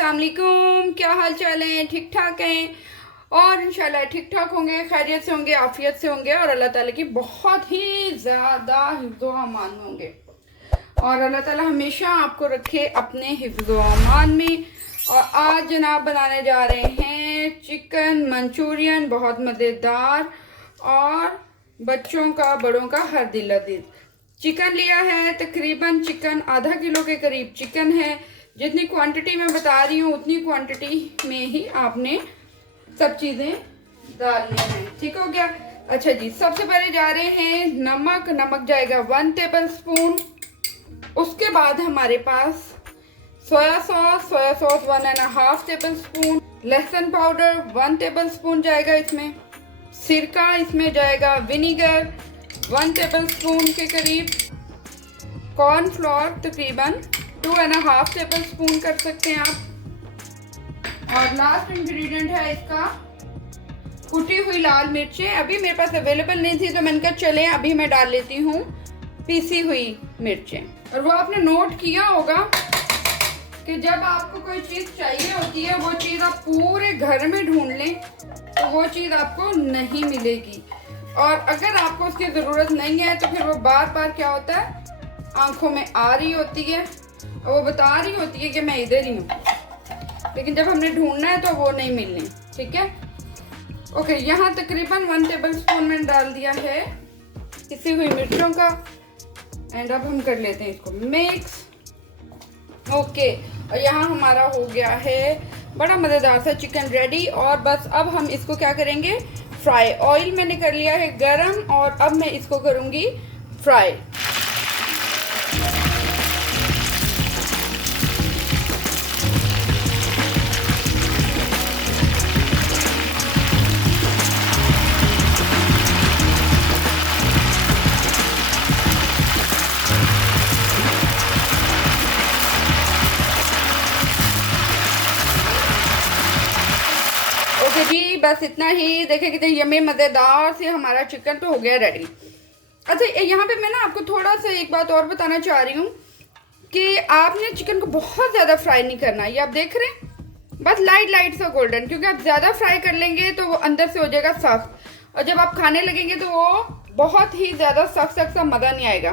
अस्सलाम वालेकुम, क्या हाल चाल है? ठीक ठाक हैं और इंशाल्लाह ठीक ठाक होंगे, खैरियत से होंगे, आफियत से होंगे और अल्लाह ताला की बहुत ही ज़्यादा हिफ्ज़ो अमान होंगे और अल्लाह ताला हमेशा आपको रखे अपने हिफ्ज़ो अमान में। और आज जनाब बनाने जा रहे हैं चिकन मंचूरियन, बहुत मज़ेदार और बच्चों का बड़ों का हर दिल लजीज। चिकन लिया है, तकरीबन चिकन आधा किलो के करीब चिकन है। जितनी क्वांटिटी मैं बता रही हूँ उतनी क्वांटिटी में ही आपने सब चीज़ें डालनी हैं। ठीक हो गया? अच्छा जी, सबसे पहले जा रहे हैं नमक जाएगा 1 टेबल स्पून। उसके बाद हमारे पास सोया सॉस 1.5 टेबल स्पून, लहसुन पाउडर 1 टेबल स्पून जाएगा इसमें, सिरका इसमें जाएगा, विनीगर 1 टेबल स्पून के करीब, कॉर्नफ्लोर तकरीबन 2.5 टेबल स्पून कर सकते हैं आप। और लास्ट इंग्रेडिएंट है इसका कुटी हुई लाल मिर्चें। अभी मेरे पास अवेलेबल नहीं थी तो मैंने कहा चले अभी मैं डाल लेती हूँ पीसी हुई मिर्चें। और वो आपने नोट किया होगा कि जब आपको कोई चीज़ चाहिए होती है वो चीज़ आप पूरे घर में ढूंढ लें तो वो चीज़ आपको नहीं मिलेगी, और अगर आपको उसकी ज़रूरत नहीं है तो फिर वो बार बार क्या होता है, आंखों में आ रही होती है और वो बता रही होती है कि मैं इधर ही हूँ, लेकिन जब हमने ढूंढना है तो वो नहीं मिलनी। ठीक है, ओके। यहाँ तकरीबन 1 टेबल स्पून मैंने डाल दिया है पिसी हुई मिर्चों का। एंड अब हम कर लेते हैं इसको मिक्स। ओके, और यहाँ हमारा हो गया है बड़ा मज़ेदार सा चिकन रेडी। और बस अब हम इसको क्या करेंगे, फ्राई। ऑयल मैंने कर लिया है गरम और अब मैं इसको करूँगी फ्राई। ओके जी, बस इतना ही। देखें कितने यम्मी मज़ेदार से हमारा चिकन तो हो गया रेडी। अच्छा, यहाँ पे मैं ना आपको थोड़ा सा एक बात और बताना चाह रही हूँ कि आपने चिकन को बहुत ज़्यादा फ्राई नहीं करना। ये आप देख रहे हैं, बस लाइट सा गोल्डन, क्योंकि आप ज़्यादा फ्राई कर लेंगे तो वो अंदर से हो जाएगा सख्त और जब आप खाने लगेंगे तो वो बहुत ही ज़्यादा सख्त सा मज़ा नहीं आएगा।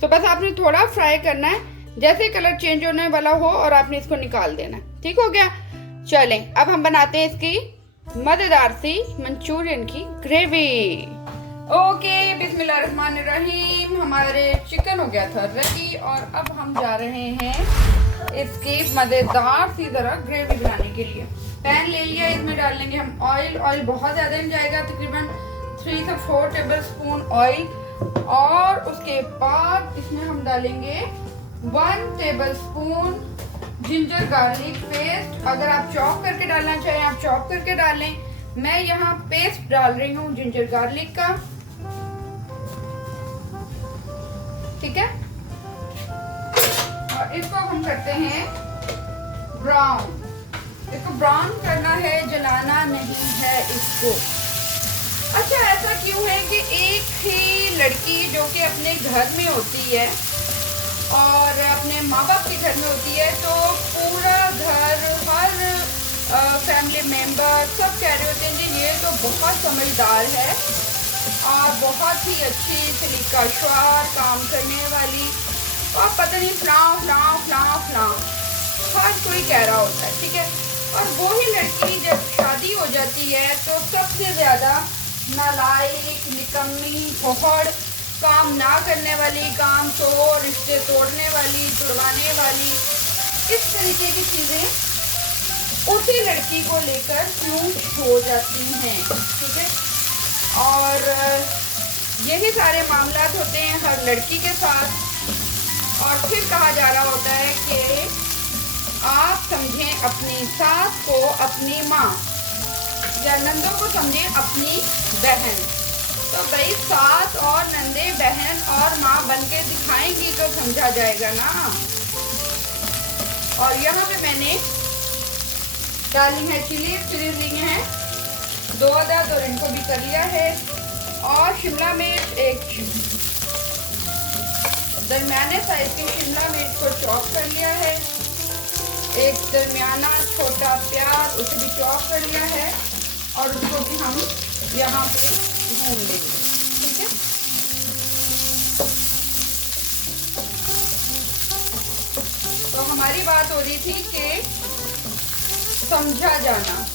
तो बस आपने थोड़ा फ्राई करना है, जैसे कलर चेंज होने वाला हो और आपने इसको निकाल देना है। ठीक हो गया? चलें अब हम बनाते हैं इसकी मज़ेदार सी मंचूरियन की ग्रेवी। ओके, बिस्मिल्लाहिर्रहमानिर्रहीम। हमारे चिकन हो गया था रेडी और अब हम जा रहे हैं इसकी मज़ेदार सी ज़रा ग्रेवी बनाने के लिए। पैन ले लिया, इसमें डाल लेंगे हम ऑयल। ऑयल बहुत ज़्यादा नहीं जाएगा, तकरीबन 3 से 4 टेबल स्पून ऑयल। और उसके बाद इसमें हम डालेंगे 1 table spoon ginger garlic paste. अगर आप चॉप करके डालना चाहें आप चॉप करके डालें। मैं यहाँ पेस्ट डाल रही हूँ जिंजर गार्लिक का। ठीक है, और इसको हम करते हैं ब्राउन। इसको ब्राउन करना है, जलाना नहीं है इसको। अच्छा, ऐसा क्यों है कि एक ही लड़की जो कि अपने घर में होती है और अपने माँ बाप के घर में होती है तो पूरा घर, हर फैमिली मेंबर सब कह रहे होते हैं कि ये तो बहुत समझदार है और बहुत ही अच्छी सलीकाशार काम करने वाली, और पता नहीं फलां हर कोई कह रहा होता है। ठीक है, और वही लड़की जब शादी हो जाती है तो सबसे ज़्यादा नालायक, निकम्मी, फोहड़, काम ना करने वाली, काम तोड़, रिश्ते तोड़ने वाली, तुड़वाने वाली, इस तरीके की चीज़ें उसी लड़की को लेकर क्यों हो जाती हैं। ठीक है, और यही सारे मामला होते हैं हर लड़की के साथ। और फिर कहा जा रहा होता है कि आप समझें अपनी सास को अपनी माँ, या नंदों को समझें अपनी बहन। तो भाई सास और नंदे बहन और माँ बन के दिखाएंगी तो समझा जाएगा ना। और यहाँ पे मैंने डाली है चिलीज लिए हैं 2 अदद और इनको भी कर लिया है। और शिमला मिर्च, एक दरमियाने साइज की शिमला मिर्च को चॉप कर लिया है। एक दरमियाना छोटा प्याज, उसे भी चॉप कर लिया है और उसको भी हम यहाँ पे भून लेंगे, ठीक है। तो हमारी बात हो रही थी कि समझा जाना।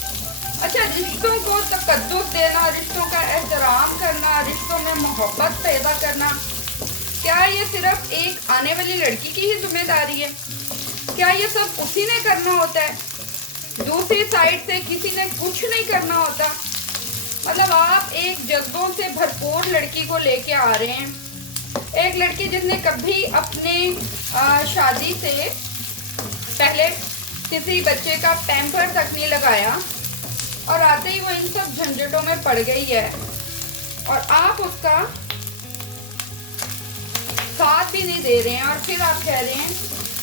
अच्छा, रिश्तों को तकद्दुस देना, रिश्तों का एहतराम करना, रिश्तों में मोहब्बत पैदा करना, क्या ये सिर्फ एक आने वाली लड़की की ही जिम्मेदारी है? क्या ये सब उसी ने करना होता है? दूसरी साइड से किसी ने कुछ नहीं करना होता? मतलब आप एक जज्बों से भरपूर लड़की को लेके आ रहे हैं, एक लड़की जिसने कभी अपने शादी से पहले किसी बच्चे का पैम्पर तक नहीं लगाया और आते ही वो इन सब झंझटों में पड़ गई है, और आप उसका साथ भी नहीं दे रहे हैं, और फिर आप कह रहे हैं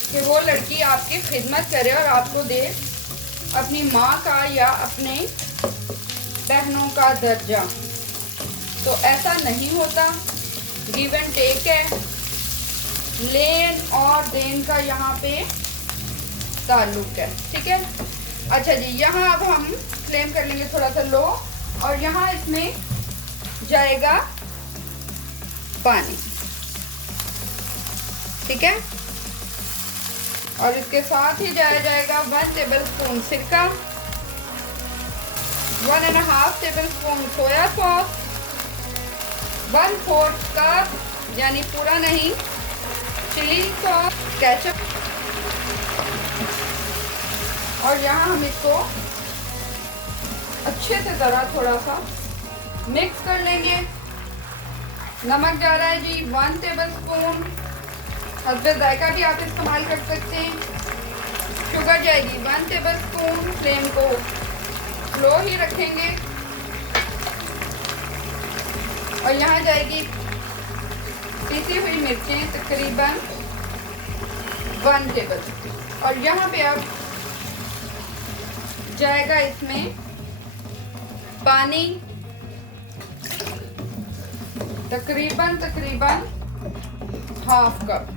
कि वो लड़की आपकी खिदमत करे और आपको दे अपनी माँ का या अपने बहनों का दर्जा। तो ऐसा नहीं होता, गिव एंड टेक है, लेन और देन का यहाँ पे ताल्लुक है, ठीक है। अच्छा जी, यहाँ अब हम फ्लेम कर लेंगे थोड़ा सा लो, और यहाँ इसमें जाएगा पानी, ठीक है। और इसके साथ ही जाएगा 1 टेबलस्पून सिरका, 1.5 टेबलस्पून सोया सॉस, 1/4 कप यानी पूरा नहीं चिली सॉस केचप, और यहाँ हम इसको अच्छे से ज़रा थोड़ा सा मिक्स कर लेंगे। नमक जा रहा है जी 1 टेबलस्पून, हस्बे जायका भी आप इस्तेमाल कर सकते हैं। शुगर जाएगी 1 टेबलस्पून, फ्लेम को स्लो ही रखेंगे। और यहाँ जाएगी पीसी हुई मिर्चें तकरीबन 1 टेबलस्पून, और यहाँ पे अब जाएगा इसमें पानी तकरीबन 1/2 कप।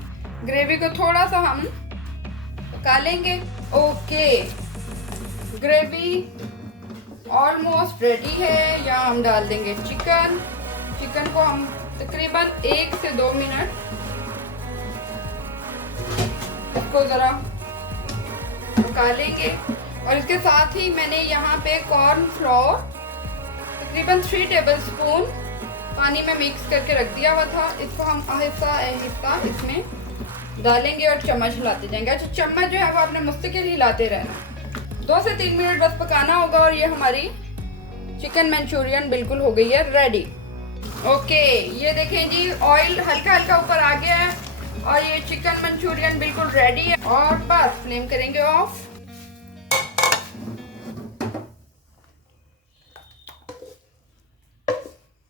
ग्रेवी को थोड़ा सा हम पका लेंगे। ओके, ग्रेवी ऑलमोस्ट रेडी है। यहाँ हम डाल देंगे चिकन को हम तकरीबन 1 से 2 मिनट इसको ज़रा पका लेंगे। और इसके साथ ही मैंने यहाँ पे कॉर्न फ्लोर तकरीबन 3 टेबलस्पून पानी में मिक्स करके रख दिया हुआ था। इसको हम आहिस्ता आहिस्ता इसमें डालेंगे और चम्मच हिलाते जाएंगे। अच्छा, चम्मच जो है वो आपने मुस्तकिल हिलाते रहना। 2 से 3 मिनट बस पकाना होगा, और ये हमारी चिकन मंचूरियन बिल्कुल हो गई है रेडी। ओके, ये देखें जी, ऑयल हल्का हल्का ऊपर आ गया है और ये चिकन मंचूरियन बिल्कुल रेडी है। और बस फ्लेम करेंगे ऑफ।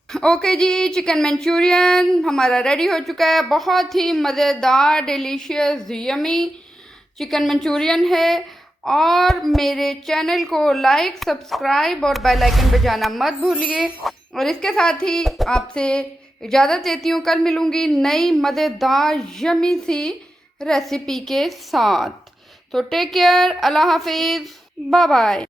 ओके जी, चिकन मंचूरियन हमारा रेडी हो चुका है। बहुत ही मज़ेदार, डिलीशियस, यमी चिकन मंचूरियन है। और मेरे चैनल को लाइक, सब्सक्राइब और बेल आइकन बजाना मत भूलिए। और इसके साथ ही आपसे इजाज़त देती हूँ। कल मिलूँगी नई मज़ेदार यमी सी रेसिपी के साथ। तो टेक केयर, अल्लाह हाफिज़, बाय बाय।